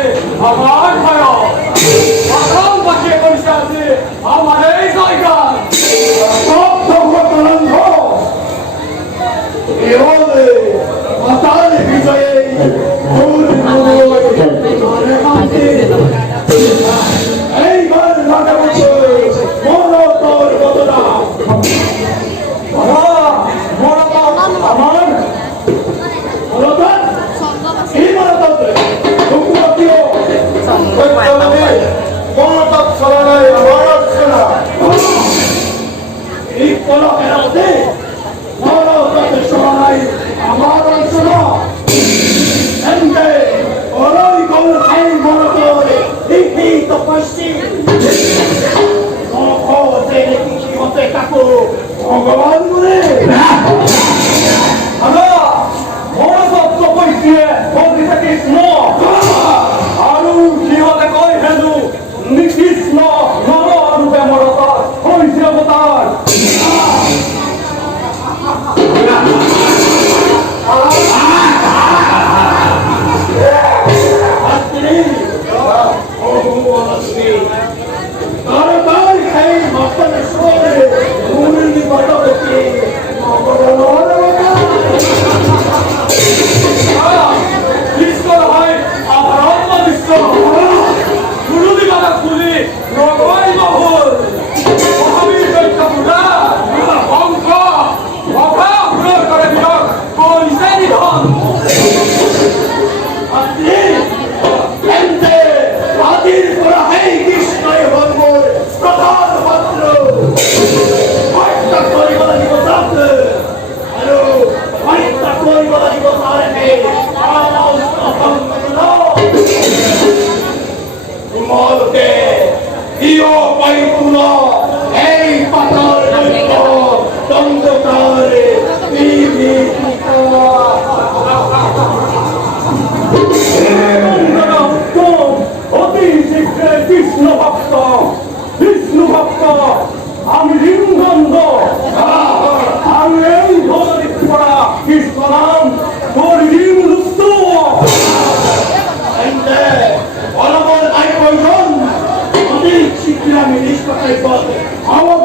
আছে আমার ভয় প্রথম পাশে বসে আছে আমার এই জায়গা সব ভগবানন্দ এভাবে মাতার বিজয়ে এইবার লাগাবো মন তোর বদলা আমার ভগবান বলে আৰু সিহঁতে কয় হেনো নিকৃষ্ণ নৰৰূপে মৰতৰ হৈছে অৱতাৰ বিষ্ণু ভক্ত আমি লিঙ্গন্ধ আমি এই ধরনের পড়া কৃষ্ণ নাম তোর লিঙ্গ বলবল নাই প্রয়োজন অনেক শিক্ষা আমি নিষ্পত্তি আমার